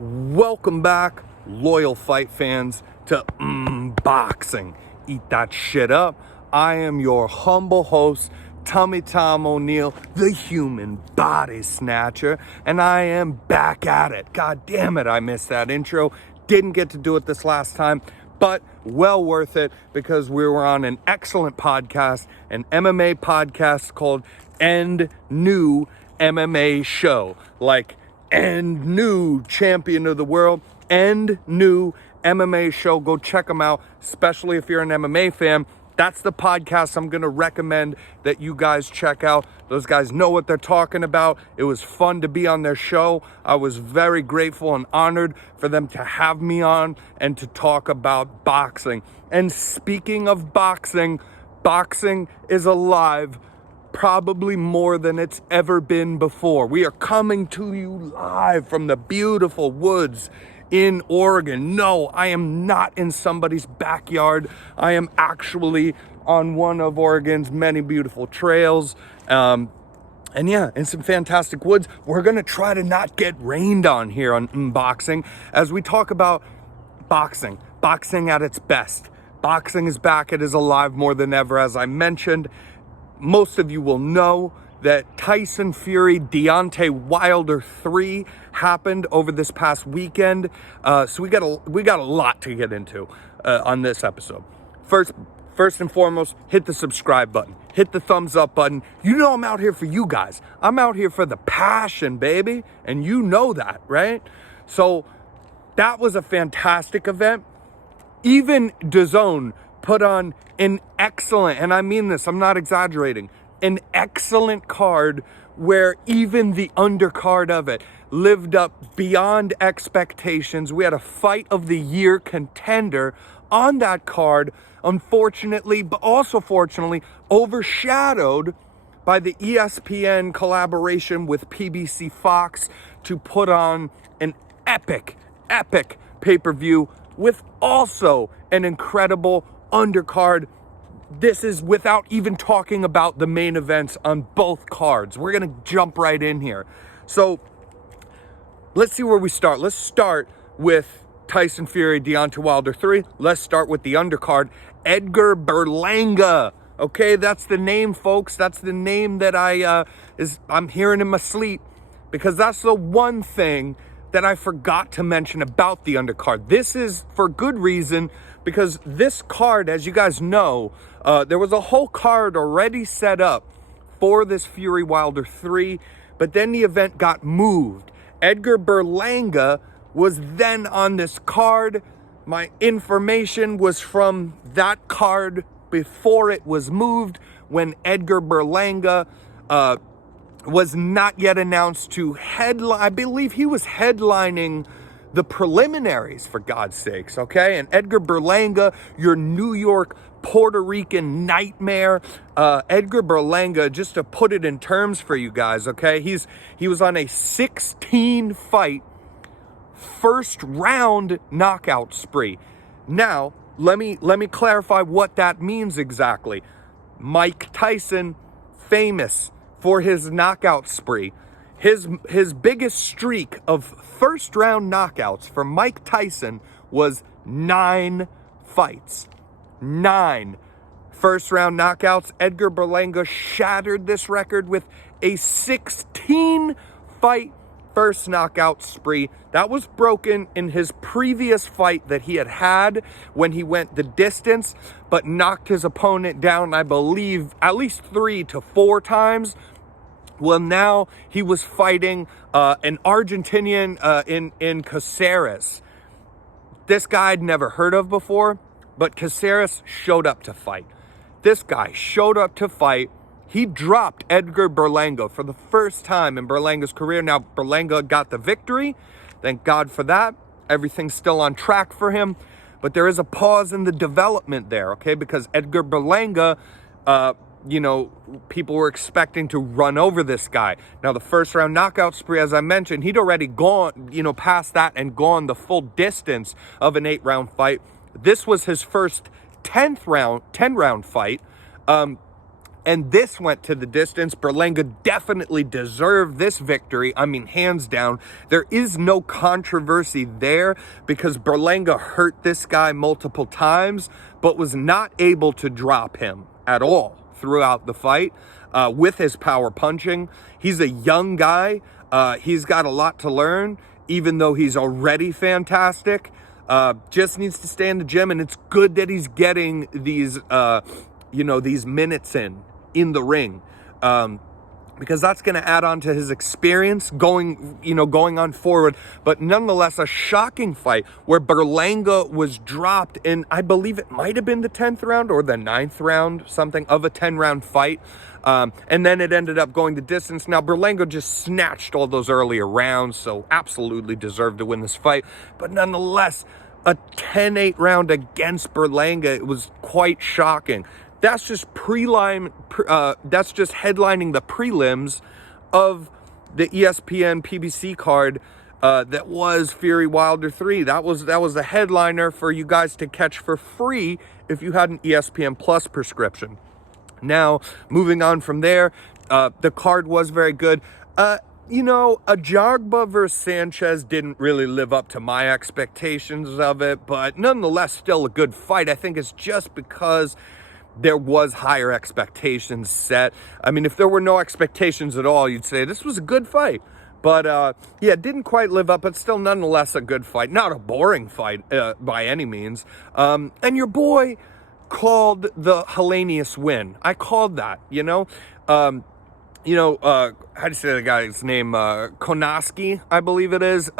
Welcome back, loyal fight fans, to boxing. Eat that shit up. I am your humble host, Tummy Tom O'Neill, the human body snatcher, and I am back at it. God damn it, I missed that intro. Didn't get to do it this last time, but well worth it because we were on an excellent podcast, an MMA podcast called End New MMA Show. Like, and new champion of the world, and new MMA show. Go check them out, especially if you're an MMA fan. That's the podcast I'm going to recommend that you guys check out. Those guys know what they're talking about. It was fun to be on their show. I was very grateful and honored for them to have me on and to talk about boxing. And speaking of boxing, boxing is alive, probably more than it's ever been before. We are coming to you live from the beautiful woods in Oregon. No, I am not in somebody's backyard. I am actually on one of Oregon's many beautiful trails. And yeah, in some fantastic woods. We're going to try to not get rained on here on boxing as we talk about boxing at its best. Boxing is back. It is alive more than ever, as I mentioned. Most of you will know that Tyson Fury Deontay Wilder 3 happened over this past weekend. So we got a lot to get into on this episode. First and foremost, hit the subscribe button. Hit the thumbs up button. You know I'm out here for you guys. I'm out here for the passion, baby. And you know that, right? So that was a fantastic event. Even Dazn put on an excellent, and I mean this, I'm not exaggerating, an excellent card where even the undercard of it lived up beyond expectations. We had a fight of the year contender on that card, unfortunately, but also fortunately, overshadowed by the ESPN collaboration with PBC Fox to put on an epic pay-per-view with also an incredible undercard. This is without even talking about the main events on both cards. We're going to jump right in here. So let's see where we start. Let's start with Tyson Fury, Deontay Wilder 3. Let's start with the undercard. Edgar Berlanga. Okay, that's the name, folks. That's the name that I'm hearing in my sleep, because that's the one thing that I forgot to mention about the undercard. This is for good reason, because this card, as you guys know, there was a whole card already set up for this Fury Wilder 3, but then the event got moved. Edgar Berlanga was then on this card. My information was from that card before it was moved, when Edgar Berlanga was not yet announced to headline. I believe he was headlining the preliminaries, for God's sakes, okay? And Edgar Berlanga, your New York, Puerto Rican nightmare. Edgar Berlanga, just to put it in terms for you guys, okay? He was on a 16-fight first round knockout spree. Now, let me clarify what that means exactly. Mike Tyson, famous for his knockout spree. His biggest streak of first round knockouts for Mike Tyson was 9 fights. 9 first round knockouts. Edgar Berlanga shattered this record with a 16 fight first knockout spree. That was broken in his previous fight that he had when he went the distance, but knocked his opponent down, I believe, at least 3 to 4 times. Well, now he was fighting an Argentinian in Caceres. This guy I'd never heard of before, but Caceres showed up to fight. This guy showed up to fight. He dropped Edgar Berlanga for the first time in Berlanga's career. Now, Berlanga got the victory. Thank God for that. Everything's still on track for him. But there is a pause in the development there, okay? Because Edgar Berlanga, people were expecting to run over this guy. Now, the first round knockout spree, as I mentioned, he'd already gone, past that and gone the full distance of an 8-round fight. This was his first 10 round fight. and this went to the distance. Berlanga definitely deserved this victory. I mean, hands down. There is no controversy there because Berlanga hurt this guy multiple times, but was not able to drop him at all throughout the fight with his power punching. He's a young guy. He's got a lot to learn, even though he's already fantastic. Just needs to stay in the gym, and it's good that he's getting these, these minutes in the ring, because that's going to add on to his experience going on forward. But nonetheless, a shocking fight where Berlanga was dropped in, I believe it might have been the 10th round or the 9th round, something of a 10-round fight. And then it ended up going the distance. Now, Berlanga just snatched all those earlier rounds, so absolutely deserved to win this fight. But nonetheless, a 10-8 round against Berlanga, it was quite shocking. That's just that's just headlining the prelims of the ESPN PBC card that was Fury Wilder 3. That was the headliner for you guys to catch for free if you had an ESPN Plus prescription. Now, moving on from there, the card was very good. Ajagba versus Sanchez didn't really live up to my expectations of it, but nonetheless, still a good fight. I think it's just because there was higher expectations set. I mean, if there were no expectations at all, you'd say this was a good fight. But, it didn't quite live up, but still nonetheless a good fight. Not a boring fight by any means. And your boy called the Hellenius win. I called that, how do you say the guy's name? Konaski, I believe it is.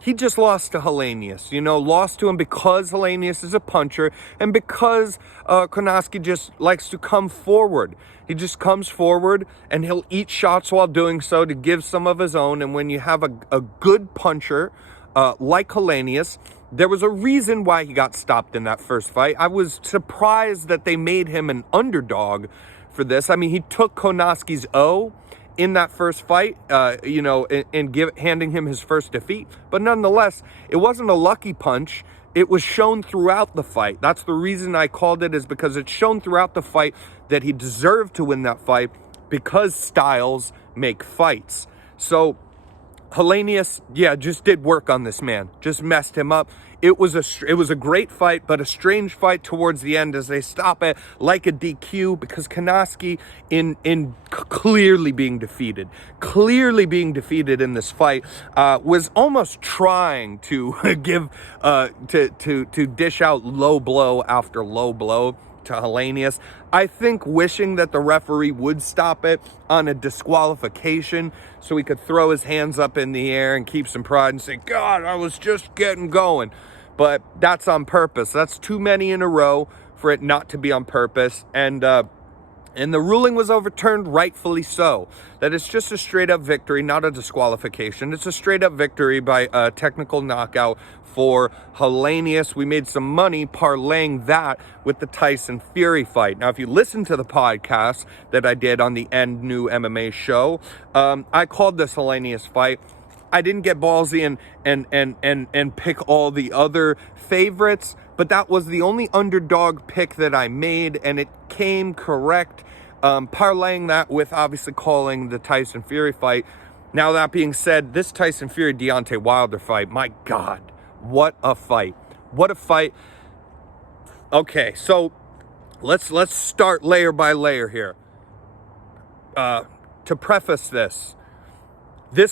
He just lost to Hellenius, lost to him because Hellenius is a puncher and because Konaski just likes to come forward. He just comes forward and he'll eat shots while doing so to give some of his own. And when you have a good puncher like Hellenius, there was a reason why he got stopped in that first fight. I was surprised that they made him an underdog for this. I mean, he took Konaski's O in that first fight, and handing him his first defeat. But nonetheless, it wasn't a lucky punch. It was shown throughout the fight. That's the reason I called it, is because it's shown throughout the fight that he deserved to win that fight because styles make fights. So Hellenius, just did work on this man. Just messed him up. It was a great fight, but a strange fight towards the end as they stop it like a DQ because Konaski, in clearly being defeated in this fight, was almost trying to give to dish out low blow after low blow to Hellenius. I think wishing that the referee would stop it on a disqualification so he could throw his hands up in the air and keep some pride and say, God, I was just getting going. But that's on purpose. That's too many in a row for it not to be on purpose. And the ruling was overturned, rightfully so. That it's just a straight-up victory, not a disqualification. It's a straight-up victory by a technical knockout for Hellenius. We made some money parlaying that with the Tyson Fury fight. Now, if you listen to the podcast that I did on the End New MMA show, I called this Hellenius fight. I didn't get ballsy and pick all the other favorites, but that was the only underdog pick that I made, and it came correct. Parlaying that with obviously calling the Tyson Fury fight. Now, that being said, this Tyson Fury Deontay Wilder fight, my God, what a fight. What a fight. Okay, so let's start layer by layer here. To preface this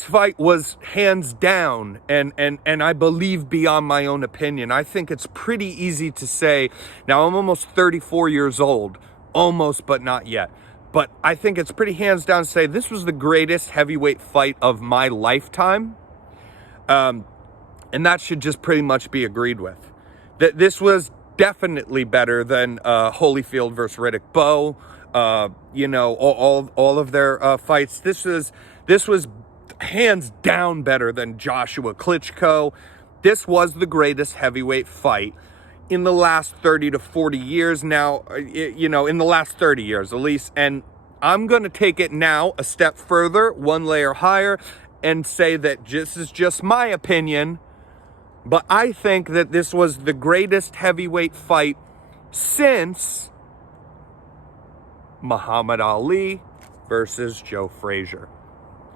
fight was hands down, and I believe beyond my own opinion. I think it's pretty easy to say, now I'm almost 34 years old, almost but not yet. But I think it's pretty hands down to say this was the greatest heavyweight fight of my lifetime. And that should just pretty much be agreed with. That this was definitely better than Holyfield versus Riddick Bowe. All of their fights. This was hands down better than Joshua Klitschko. This was the greatest heavyweight fight in the last 30 to 40 years now, in the last 30 years at least. And I'm going to take it now a step further, one layer higher, and say that this is just my opinion, but I think that this was the greatest heavyweight fight since Muhammad Ali versus Joe Frazier.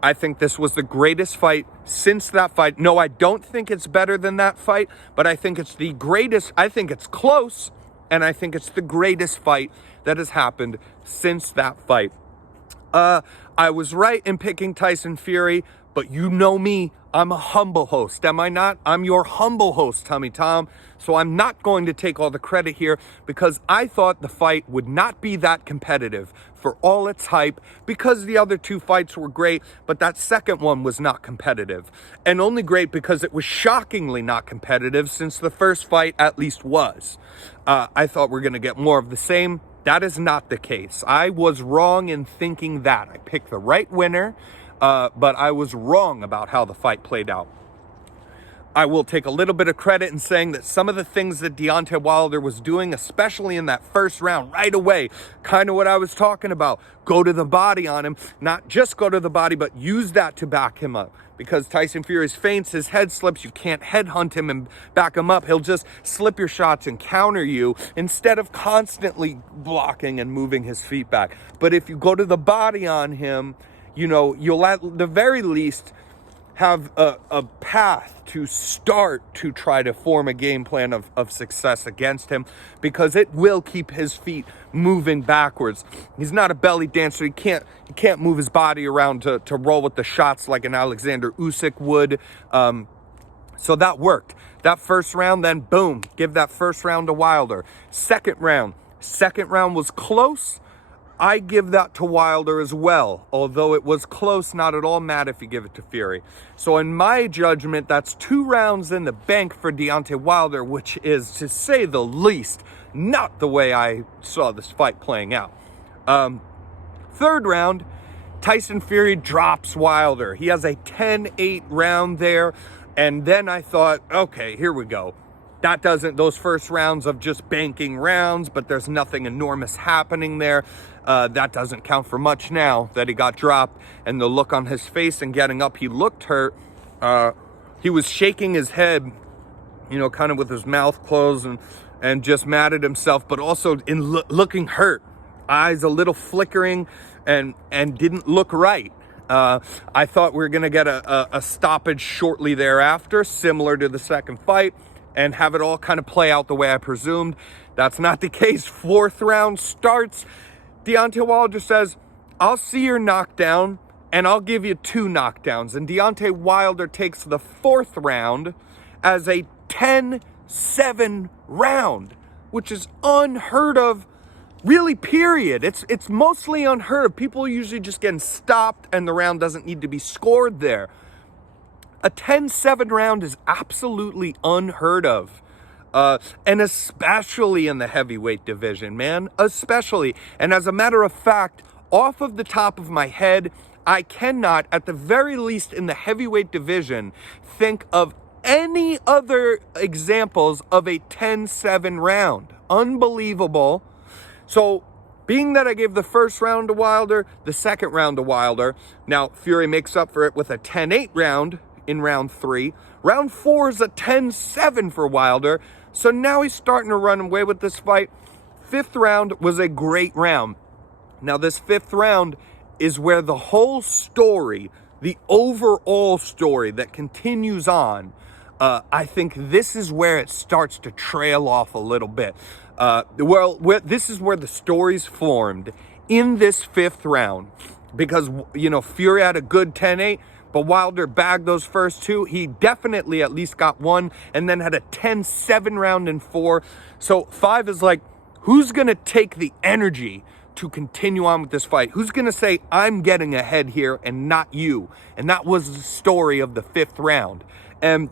I think this was the greatest fight since that fight. No, I don't think it's better than that fight, but I think it's the greatest. I think it's close, and I think it's the greatest fight that has happened since that fight. I was right in picking Tyson Fury, but you know me, I'm a humble host, am I not? I'm your humble host, Tummy Tom. So I'm not going to take all the credit here because I thought the fight would not be that competitive for all its hype because the other two fights were great, but that second one was not competitive. And only great because it was shockingly not competitive since the first fight at least was. I thought we're going to get more of the same. That is not the case. I was wrong in thinking that. I picked the right winner, but I was wrong about how the fight played out. I will take a little bit of credit in saying that some of the things that Deontay Wilder was doing, especially in that first round, right away, kind of what I was talking about, go to the body on him, not just go to the body, but use that to back him up. Because Tyson Fury's feints, his head slips, you can't headhunt him and back him up. He'll just slip your shots and counter you instead of constantly blocking and moving his feet back. But if you go to the body on him, you know, you'll at the very least have a path to start to try to form a game plan of success against him, because it will keep his feet moving backwards. He's not a belly dancer. He can't move his body around to roll with the shots like an Alexander Usyk would. So that worked. That first round, then boom, give that first round to Wilder. Second round was close. I give that to Wilder as well, although it was close, not at all mad if you give it to Fury. So in my judgment, that's 2 rounds in the bank for Deontay Wilder, which is, to say the least, not the way I saw this fight playing out. Third round, Tyson Fury drops Wilder. He has a 10-8 round there, and then I thought, okay, here we go. Those first rounds of just banking rounds, but there's nothing enormous happening there. That doesn't count for much now that he got dropped, and the look on his face and getting up, he looked hurt. He was shaking his head, you know, kind of with his mouth closed and just mad at himself, but also looking hurt. Eyes a little flickering and didn't look right. I thought we were going to get a stoppage shortly thereafter, similar to the second fight, and have it all kind of play out the way I presumed. That's not the case. Fourth round starts. Deontay Wilder says, I'll see your knockdown, and I'll give you 2 knockdowns. And Deontay Wilder takes the fourth round as a 10-7 round, which is unheard of, really, period. It's mostly unheard of. People are usually just getting stopped, and the round doesn't need to be scored there. A 10-7 round is absolutely unheard of. And especially in the heavyweight division, man, especially. And as a matter of fact, off of the top of my head, I cannot, at the very least in the heavyweight division, think of any other examples of a 10-7 round. Unbelievable. So, being that I gave the first round to Wilder, the second round to Wilder, now Fury makes up for it with a 10-8 round in round 3. Round 4 is a 10-7 for Wilder. So now he's starting to run away with this fight. Fifth round was a great round. Now this fifth round is where the whole story, the overall story that continues on, I think this is where it starts to trail off a little bit. This is where the story's formed in this fifth round. Because, you know, Fury had a good 10-8. But Wilder bagged those first 2. He definitely at least got 1 and then had a 10-7 round in 4. So 5 is like, who's going to take the energy to continue on with this fight? Who's going to say, I'm getting ahead here and not you? And that was the story of the 5th round. And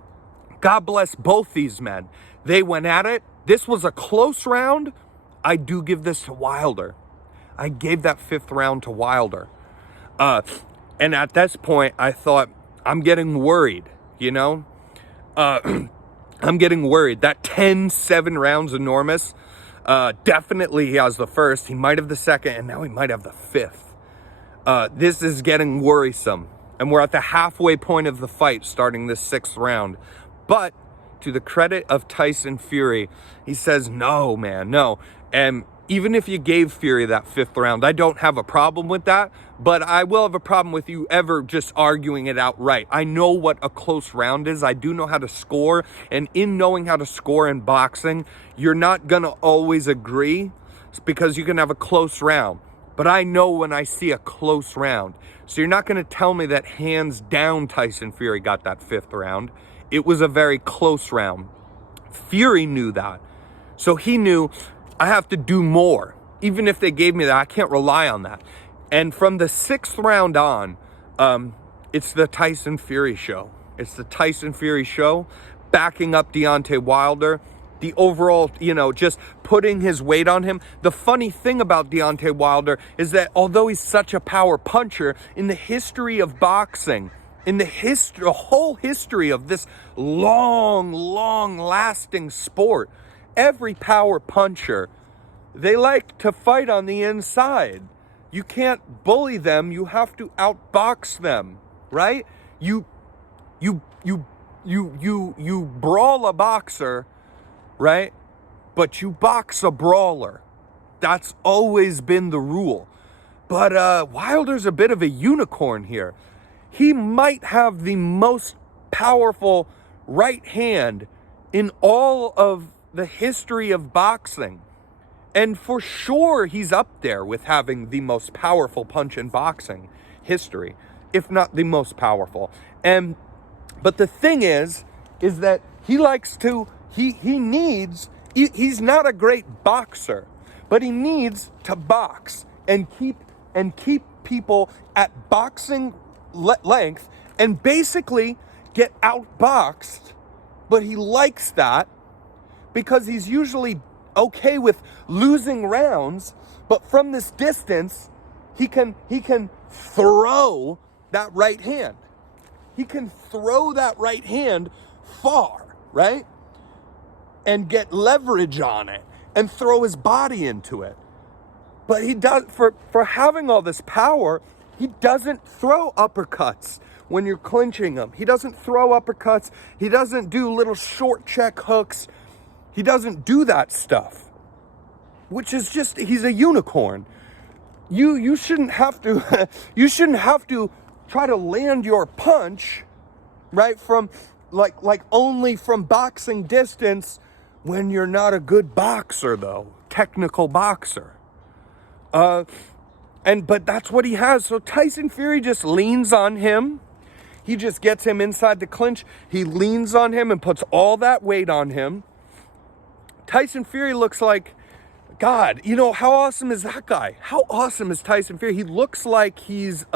God bless both these men. They went at it. This was a close round. I do give this to Wilder. I gave that 5th round to Wilder. And at this point, I thought, I'm getting worried, you know? I'm getting worried. That 10-7 round's enormous. Definitely he has the first. He might have the second, and now he might have the 5th. This is getting worrisome. And we're at the halfway point of the fight, starting this 6th round. But to the credit of Tyson Fury, he says, no, man, no. And even if you gave Fury that 5th round, I don't have a problem with that, but I will have a problem with you ever just arguing it outright. I know what a close round is. I do know how to score, and in knowing how to score in boxing, you're not gonna always agree because you can have a close round. But I know when I see a close round. So you're not gonna tell me that hands down Tyson Fury got that 5th round. It was a very close round. Fury knew that. So he knew, I have to do more. Even if they gave me that, I can't rely on that. And from the 6th round on, it's the Tyson Fury show. It's the Tyson Fury show, backing up Deontay Wilder. The overall, just putting his weight on him. The funny thing about Deontay Wilder is that although he's such a power puncher, in the history of boxing, the whole history of this long lasting sport, every power puncher, they like to fight on the inside. You can't bully them. You have to outbox them, right? You brawl a boxer, right? But you box a brawler. That's always been the rule. But Wilder's a bit of a unicorn here. He might have the most powerful right hand in all of the history of boxing. And for sure, he's up there with having the most powerful punch in boxing history, if not the most powerful. But the thing is that he likes to, he's not a great boxer, but he needs to box and keep people at boxing length and basically get outboxed. But he likes that because he's usually okay with losing rounds, but from this distance, he can throw that right hand. He can throw that right hand far, right? And get leverage on it and throw his body into it. But he does, for having all this power, he doesn't throw uppercuts when you're clinching him. He doesn't throw uppercuts. He doesn't do little short check hooks. He doesn't do that stuff, which is just, he's a unicorn. You shouldn't have to, you shouldn't have to try to land your punch, right, from like only from boxing distance when you're not a good boxer, though, technical boxer. But that's what he has. So Tyson Fury just leans on him. He just gets him inside the clinch. He leans on him and puts all that weight on him. Tyson Fury looks like, God, how awesome is that guy? How awesome is Tyson Fury? He looks like he's,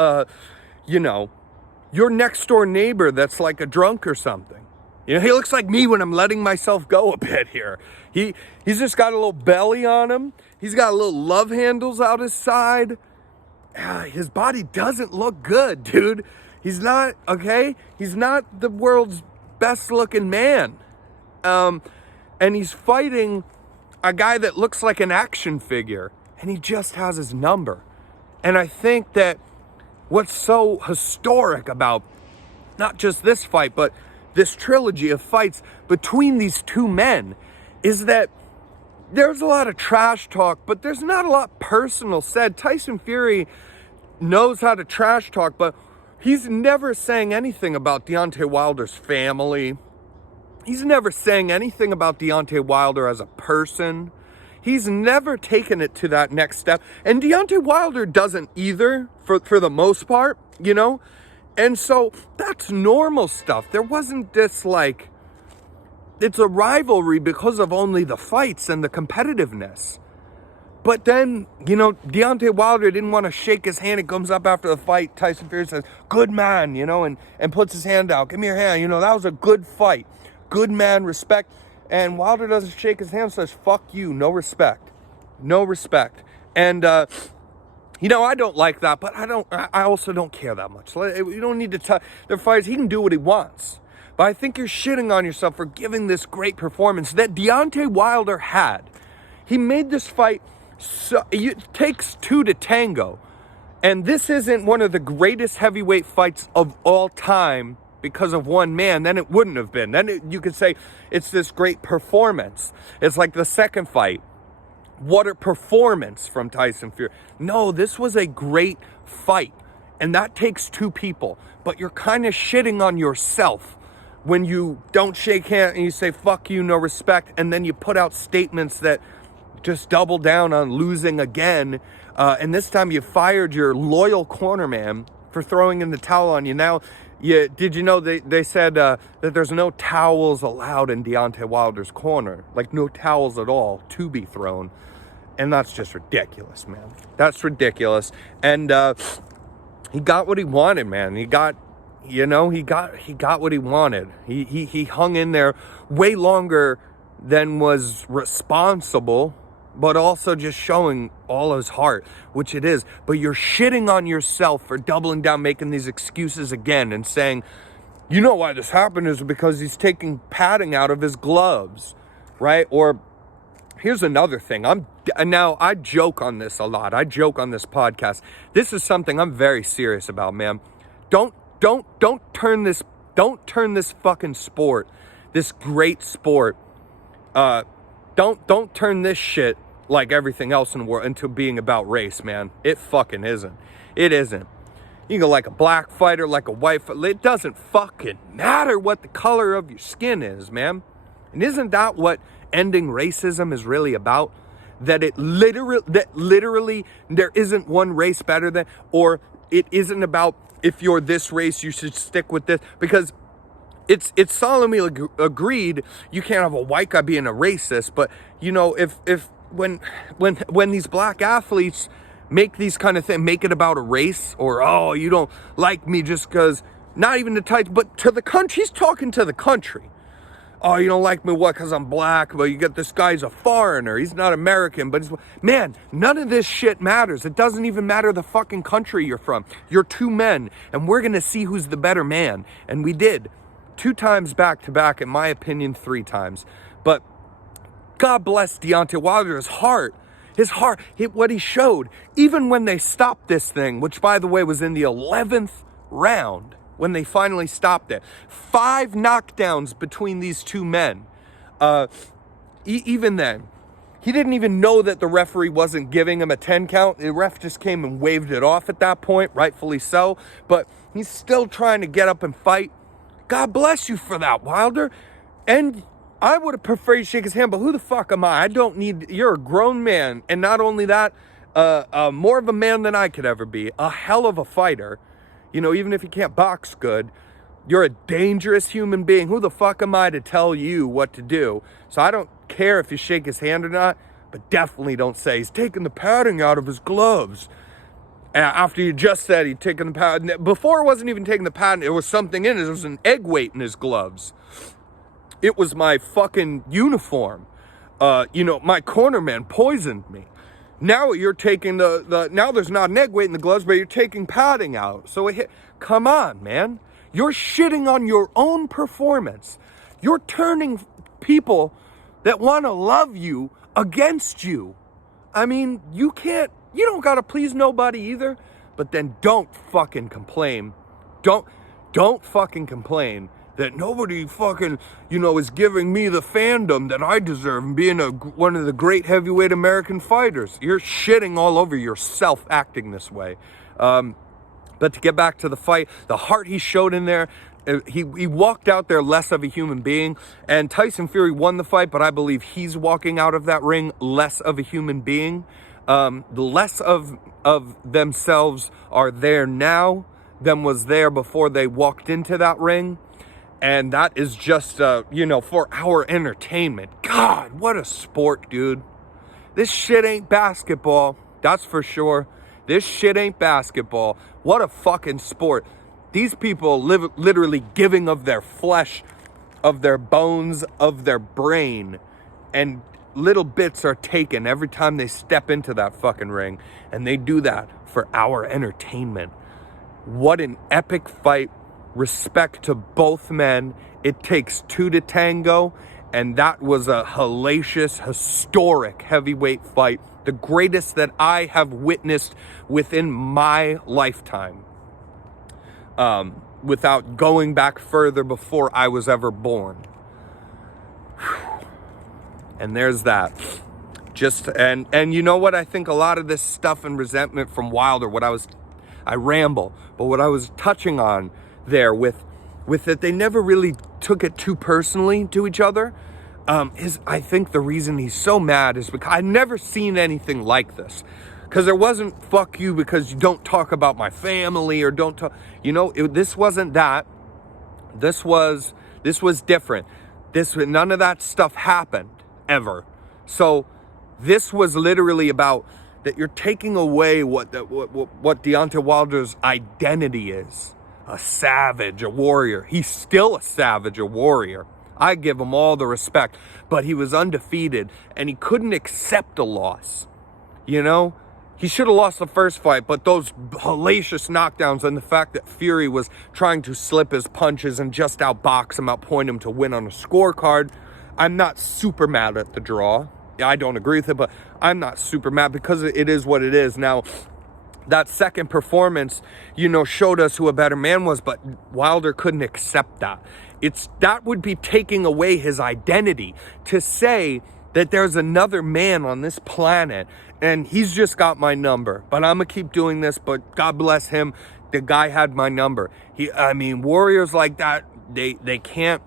your next door neighbor that's like a drunk or something. He looks like me when I'm letting myself go a bit here. He's just got a little belly on him. He's got a little love handles out his side. His body doesn't look good, dude. He's not, okay? He's not the world's best looking man. And he's fighting a guy that looks like an action figure, and he just has his number. And I think that what's so historic about not just this fight, but this trilogy of fights between these two men is that there's a lot of trash talk, but there's not a lot personal said. Tyson Fury knows how to trash talk, but he's never saying anything about Deontay Wilder's family. He's never saying anything about Deontay Wilder as a person. He's never taken it to that next step. And Deontay Wilder doesn't either, for the most part, And so that's normal stuff. There wasn't this it's a rivalry because of only the fights and the competitiveness. But then, Deontay Wilder didn't want to shake his hand. It comes up after the fight. Tyson Fury says, good man, and puts his hand out. Give me your hand. That was a good fight. Good man, respect. And Wilder doesn't shake his hand, says, fuck you, no respect. No respect. And, I don't like that, but I also don't care that much. You don't need to tell their fighters, he can do what he wants. But I think you're shitting on yourself for giving this great performance that Deontay Wilder had. He made this fight, it takes two to tango. And this isn't one of the greatest heavyweight fights of all time because of one man. Then it wouldn't have been. Then you could say it's this great performance. It's like the second fight what a performance from Tyson Fury. No, this was a great fight. And that takes two people. But you're kind of shitting on yourself when you don't shake hands and you say, fuck you, no respect. And then you put out statements that just double down on losing again. And this time you fired your loyal cornerman for throwing in the towel on you. Now, did you know they said that there's no towels allowed in Deontay Wilder's corner? Like no towels at all to be thrown. And that's just ridiculous, man. That's ridiculous. And he got what he wanted, man. He got what he wanted. He hung in there way longer than was responsible, but also just showing all his heart, which it is. But you're shitting on yourself for doubling down, making these excuses again and saying, you know why this happened is because he's taking padding out of his gloves, right? Or here's another thing. Now I joke on this a lot. I joke on this podcast. This is something I'm very serious about, man. Don't turn this fucking sport, this great sport, don't turn this shit like everything else in the world into being about race, man. It fucking isn't. It isn't. You can go like a black fighter, like a white fighter. It doesn't fucking matter what the color of your skin is, man. And isn't that what ending racism is really about? That literally there isn't one race better than, or it isn't about if you're this race, you should stick with this, because it's solemnly agreed you can't have a white guy being a racist. But you know, when these black athletes make these kind of things, make it about a race, or oh, you don't like me just because, not even the type, but to the country. He's talking to the country. Oh, you don't like me, what, because I'm black? Well, you get this guy's a foreigner. He's not American, but man, none of this shit matters. It doesn't even matter the fucking country you're from. You're two men, and we're going to see who's the better man. And we did. 2 times back to back, in my opinion, 3 times. But God bless Deontay Wilder's heart. His heart, what he showed, even when they stopped this thing, which, by the way, was in the 11th round, when they finally stopped it. 5 knockdowns between these two men. Even then, he didn't even know that the referee wasn't giving him a 10 count. The ref just came and waved it off at that point, rightfully so. But he's still trying to get up and fight. God bless you for that, Wilder. And I would have preferred you to shake his hand, but who the fuck am I? You're a grown man. And not only that, more of a man than I could ever be. A hell of a fighter. You know, even if you can't box good, you're a dangerous human being. Who the fuck am I to tell you what to do? So I don't care if you shake his hand or not, but definitely don't say he's taking the padding out of his gloves. After you just said he'd taken the padding. Before it wasn't even taking the padding, it was something in it. There was an egg weight in his gloves. It was my fucking uniform. My cornerman poisoned me. Now you're taking now there's not an egg weight in the gloves, but you're taking padding out. So come on, man. You're shitting on your own performance. You're turning people that want to love you against you. I mean, you don't got to please nobody either, but then don't fucking complain. Don't fucking complain that nobody fucking, is giving me the fandom that I deserve and being one of the great heavyweight American fighters. You're shitting all over yourself acting this way. But to get back to the fight, the heart he showed in there, he walked out there less of a human being. And Tyson Fury won the fight, but I believe he's walking out of that ring less of a human being. The less of themselves are there now than was there before they walked into that ring. And that is just, for our entertainment. God, what a sport, dude. This shit ain't basketball. That's for sure. This shit ain't basketball. What a fucking sport. These people live literally giving of their flesh, of their bones, of their brain. And little bits are taken every time they step into that fucking ring. And they do that for our entertainment. What an epic fight. Respect to both men. It takes 2 to tango, and that was a hellacious, historic heavyweight fight, the greatest that I have witnessed within my lifetime, without going back further before I was ever born. And there's that. And you know what? I think a lot of this stuff and resentment from Wilder, I ramble, but what I was touching on there with that they never really took it too personally to each other, I think the reason he's so mad is because I've never seen anything like this. Because there wasn't fuck you because you don't talk about my family or don't talk, this wasn't that. This was different. None of that stuff happened ever. So this was literally about that you're taking away what Deontay Wilder's identity is. A savage, a warrior. He's still a savage, a warrior. I give him all the respect, but he was undefeated and he couldn't accept a loss. He should have lost the first fight, but those hellacious knockdowns and the fact that Fury was trying to slip his punches and just outbox him, outpoint him to win on a scorecard, I'm not super mad at the draw. I don't agree with it, but I'm not super mad because it is what it is. Now, that second performance, showed us who a better man was, but Wilder couldn't accept that. That would be taking away his identity to say that there's another man on this planet and he's just got my number, but I'm gonna keep doing this, but God bless him, the guy had my number. Warriors like that, they can't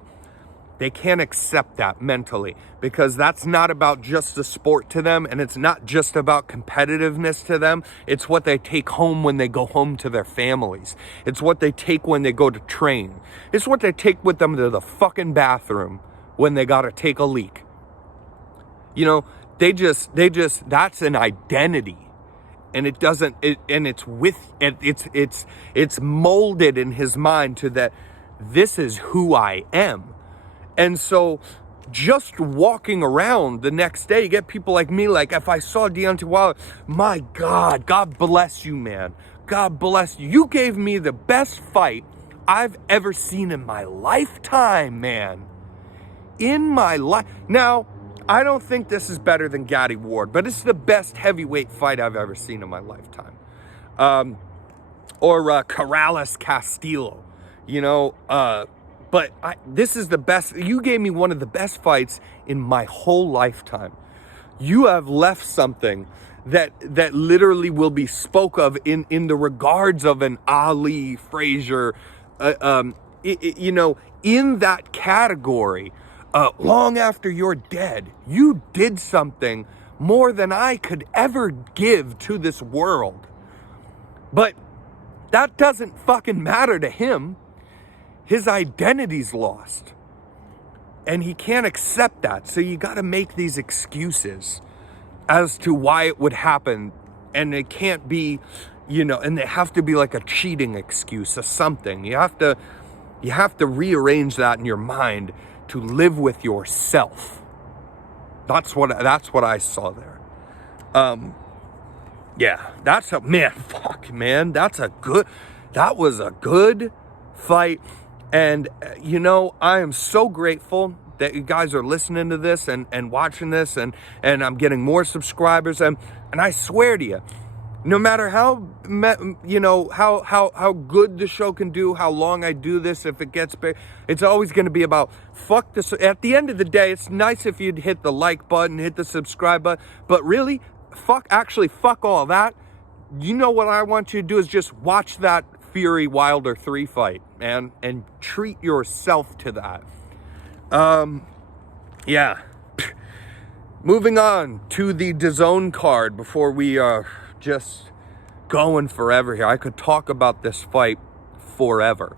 accept that mentally, because that's not about just the sport to them, and it's not just about competitiveness to them. It's what they take home when they go home to their families. It's what they take when they go to train. It's what they take with them to the fucking bathroom when they gotta take a leak. That's an identity. And it's molded in his mind to that this is who I am. And so just walking around the next day, you get people like me, like if I saw Deontay Wilder, my God, God bless you, man. God bless you. You gave me the best fight I've ever seen in my lifetime, man. In my life. Now, I don't think this is better than Gatti Ward, but it's the best heavyweight fight I've ever seen in my lifetime. Or Corrales Castillo, but this is the best. You gave me one of the best fights in my whole lifetime. You have left something that literally will be spoke of in the regards of an Ali, Frazier, in that category. Long after you're dead, you did something more than I could ever give to this world. But that doesn't fucking matter to him. His identity's lost. And he can't accept that. So you got to make these excuses as to why it would happen. And it can't be, and they have to be like a cheating excuse or something. You have to rearrange that in your mind to live with yourself. That's what I saw there. That was a good fight. And, I am so grateful that you guys are listening to this and watching this, and I'm getting more subscribers. And I swear to you, no matter how good the show can do, how long I do this, if it gets big, it's always going to be about fuck this. At the end of the day, it's nice if you'd hit the like button, hit the subscribe button, but really, fuck all that. You know what I want you to do is just watch that Fury Wilder 3 fight, man, and treat yourself to that. Moving on to the Dazn card before we just going forever here. I could talk about this fight forever.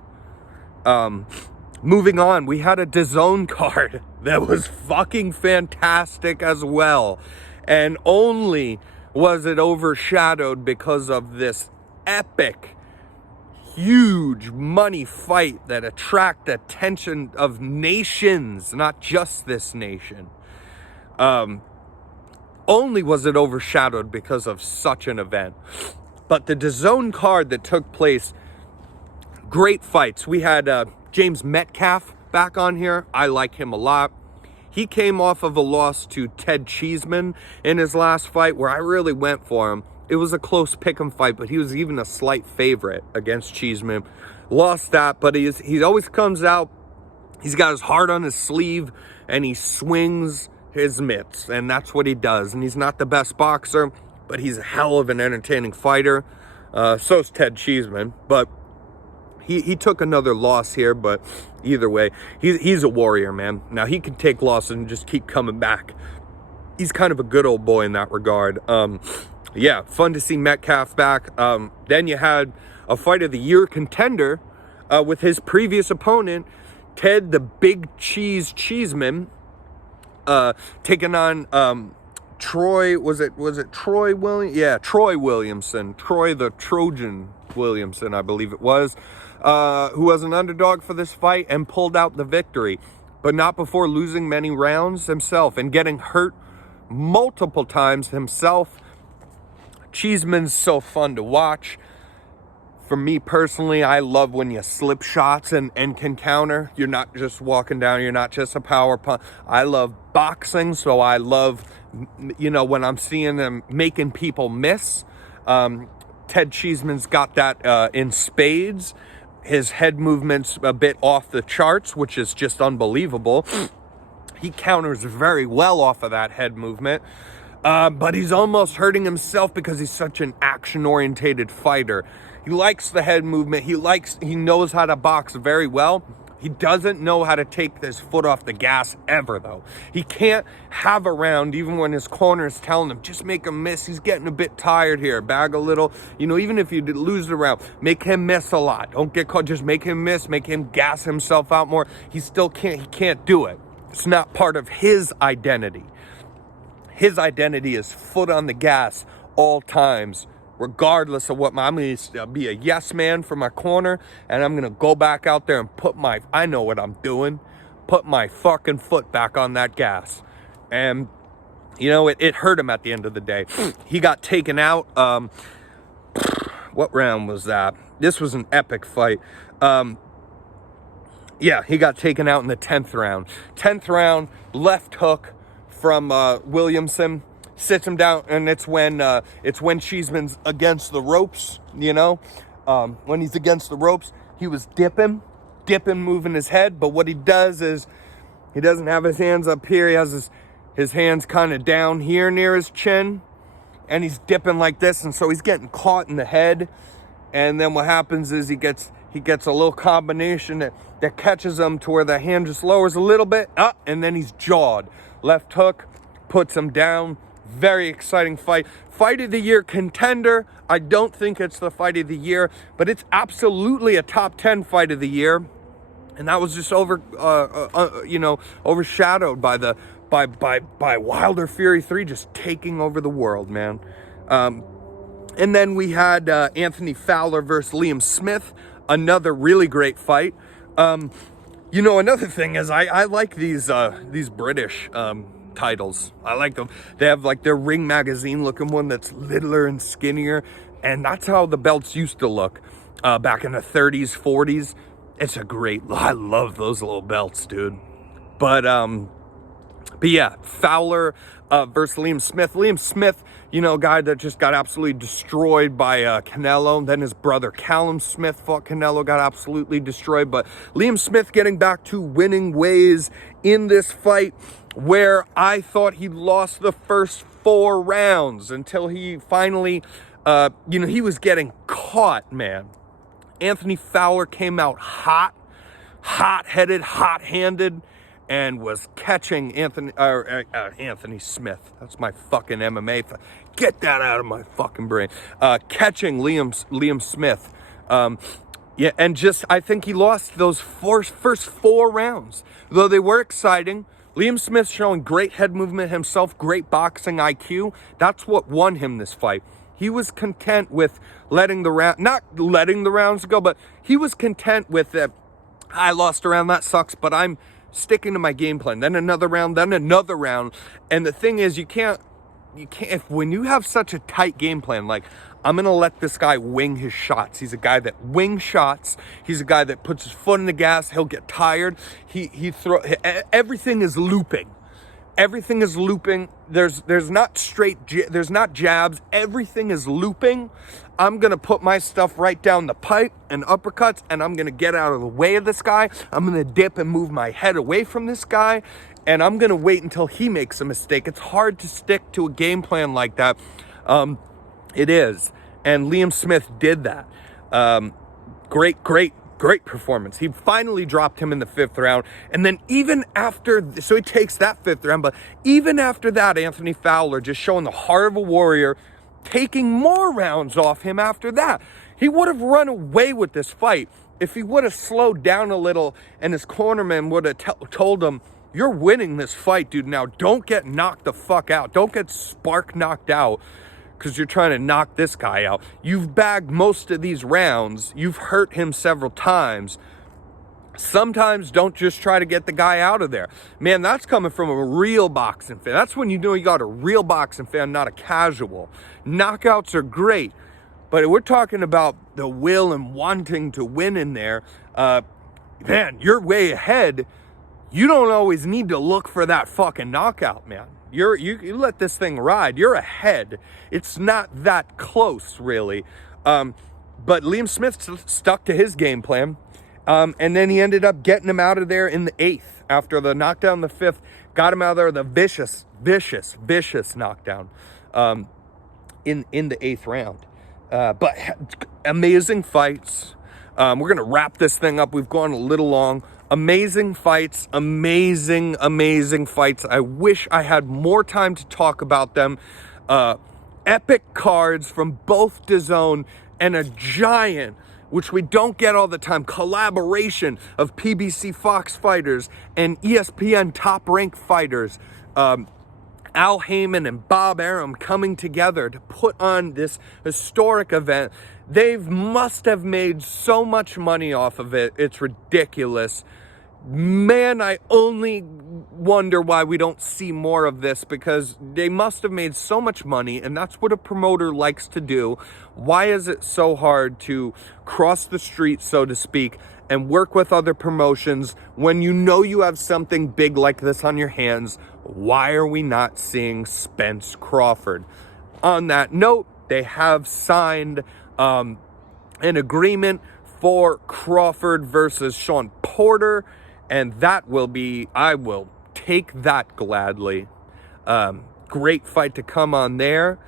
Moving on, we had a Dazn card that was fucking fantastic as well. And only was it overshadowed because of this epic, huge money fight that attracted attention of nations, not just this nation. Only was it overshadowed because of such an event. But the Dazn card that took place, great fights. We had James Metcalf back on here. I like him a lot. He came off of a loss to Ted Cheeseman in his last fight, where I really went for him. It was a close pick'em fight, but he was even a slight favorite against Cheeseman. Lost that, but he always comes out. He's got his heart on his sleeve, and he swings his mitts, and that's what he does. And he's not the best boxer, but he's a hell of an entertaining fighter. So's Ted Cheeseman, but he took another loss here, but either way, he's a warrior, man. Now, he can take losses and just keep coming back. He's kind of a good old boy in that regard. Yeah, fun to see Metcalf back. Then you had a Fight of the Year contender with his previous opponent, Ted the Big Cheeseman, taking on Troy, was it Troy Williams? Yeah, Troy Williamson. Troy the Trojan Williamson, I believe it was. Who was an underdog for this fight and pulled out the victory, but not before losing many rounds himself and getting hurt multiple times himself. Cheeseman's so fun to watch. For me personally, I love when you slip shots and can counter. You're not just walking down, you're not just a power punch. I love boxing, so I love, when I'm seeing them making people miss. Ted Cheeseman's got that in spades. His head movement's a bit off the charts, which is just unbelievable. He counters very well off of that head movement. But he's almost hurting himself because he's such an action-orientated fighter. He likes the head movement. He knows how to box very well. He doesn't know how to take his foot off the gas ever, though. He can't have a round, even when his corner is telling him, just make him miss. He's getting a bit tired here. Bag a little. Even if you lose the round, make him miss a lot. Don't get caught. Just make him miss. Make him gas himself out more. He can't do it. It's not part of his identity. His identity is foot on the gas all times, regardless of what I'm going to be a yes man for my corner, and I'm going to go back out there and I know what I'm doing, put my fucking foot back on that gas. And, it hurt him at the end of the day. He got taken out. What round was that? This was an epic fight. Yeah, he got taken out in the 10th round. 10th round, left hook from Williamson, sits him down, and it's when Cheeseman's against the ropes, when he's against the ropes, he was dipping, moving his head, but what he does is he doesn't have his hands up here. He has his hands kind of down here near his chin, and he's dipping like this, and so he's getting caught in the head. And then what happens is he gets a little combination that catches him to where the hand just lowers a little bit, and then he's jawed. Left hook, puts him down. Very exciting fight. Fight of the Year contender. I don't think it's the Fight of the Year, but it's absolutely a top 10 Fight of the Year. And that was just overshadowed by Wilder Fury 3 just taking over the world, man. And then we had Anthony Fowler versus Liam Smith, another really great fight. Another thing is I like these British titles. I like them. They have like their Ring magazine looking one that's littler and skinnier, and that's how the belts used to look back in the 30s, 40s. I love those little belts, dude. But yeah, Fowler versus Liam Smith. Liam Smith, guy that just got absolutely destroyed by Canelo. Then his brother Callum Smith fought Canelo, got absolutely destroyed. But Liam Smith getting back to winning ways in this fight, where I thought he lost the first 4 rounds until he finally, he was getting caught, man. Anthony Fowler came out hot-headed, hot-handed, and was catching Anthony Smith. That's my fucking MMA. Get that out of my fucking brain. Catching Liam Smith. Yeah, and I think he lost those first 4 rounds. Though they were exciting. Liam Smith showing great head movement himself, great boxing IQ. That's what won him this fight. He was content with not letting the rounds go, but he was content with it. I lost a round, that sucks, but I'm sticking to my game plan. Then another round, then another round. And the thing is, when you have such a tight game plan, like, I'm going to let this guy wing his shots. He's a guy that wings shots. He's a guy that puts his foot in the gas. He'll get tired. Everything is looping. Everything is looping. There's not there's not jabs. Everything is looping. I'm going to put my stuff right down the pipe and uppercuts, and I'm going to get out of the way of this guy. I'm going to dip and move my head away from this guy, and I'm going to wait until he makes a mistake. It's hard to stick to a game plan like that. It is. And Liam Smith did that. Great performance. He finally dropped him in the 5th round. And then even after, so he takes that 5th round, but even after that, Anthony Fowler just showing the heart of a warrior, taking more rounds off him after that. He would have run away with this fight if he would have slowed down a little and his cornerman would have told him, you're winning this fight, dude. Now don't get knocked the fuck out. Don't get spark knocked out because you're trying to knock this guy out. You've bagged most of these rounds. You've hurt him several times. Sometimes don't just try to get the guy out of there. Man, that's coming from a real boxing fan. That's when you know you got a real boxing fan, not a casual. Knockouts are great, but we're talking about the will and wanting to win in there. Man, you're way ahead. You don't always need to look for that fucking knockout, man. You let this thing ride. You're ahead. It's not that close, really. But Liam Smith stuck to his game plan. And then he ended up getting him out of there in the 8th. After the knockdown in the 5th, got him out of there, the vicious knockdown in the 8th round. But amazing fights. We're going to wrap this thing up. We've gone a little long. Amazing fights. Amazing fights. I wish I had more time to talk about them. Epic cards from both Dazn and a giant, which we don't get all the time, collaboration of PBC Fox fighters and ESPN top-ranked fighters. Al Heyman and Bob Arum coming together to put on this historic event. They must have made so much money off of it. It's ridiculous. Man, I only wonder why we don't see more of this, because they must have made so much money, and that's what a promoter likes to do. Why is it so hard to cross the street, so to speak, and work with other promotions when you know you have something big like this on your hands? Why are we not seeing Spence Crawford? On that note, they have signed an agreement for Crawford versus Sean Porter, and that will be, I will take that gladly. Great fight to come on there.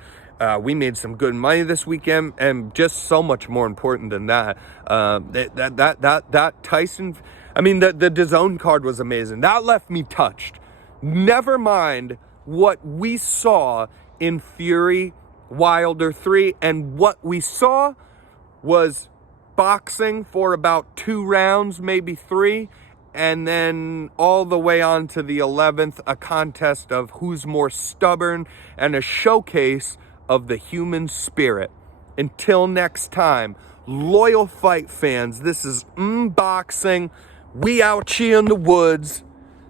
We made some good money this weekend, and just so much more important than that, that Tyson, I mean, the Dazn card was amazing. That left me touched. Never mind what we saw in Fury Wilder 3, and what we saw was boxing for about 2 rounds, maybe 3, and then all the way on to the 11th, a contest of who's more stubborn and a showcase of the human spirit. Until next time, loyal fight fans, this is boxing. We out here in the woods.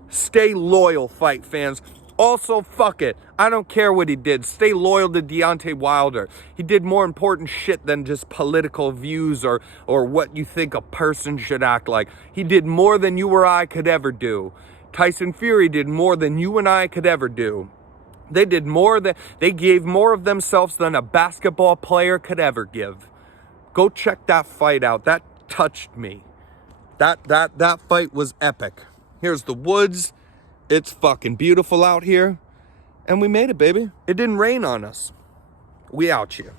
Stay loyal, fight fans. Also, fuck it. I don't care what he did. Stay loyal to Deontay Wilder. He did more important shit than just political views or what you think a person should act like. He did more than you or I could ever do. Tyson Fury did more than you and I could ever do. They did more than, they gave more of themselves than a basketball player could ever give. Go check that fight out. That touched me. That fight was epic. Here's the woods. It's fucking beautiful out here. And we made it, baby. It didn't rain on us. We out here.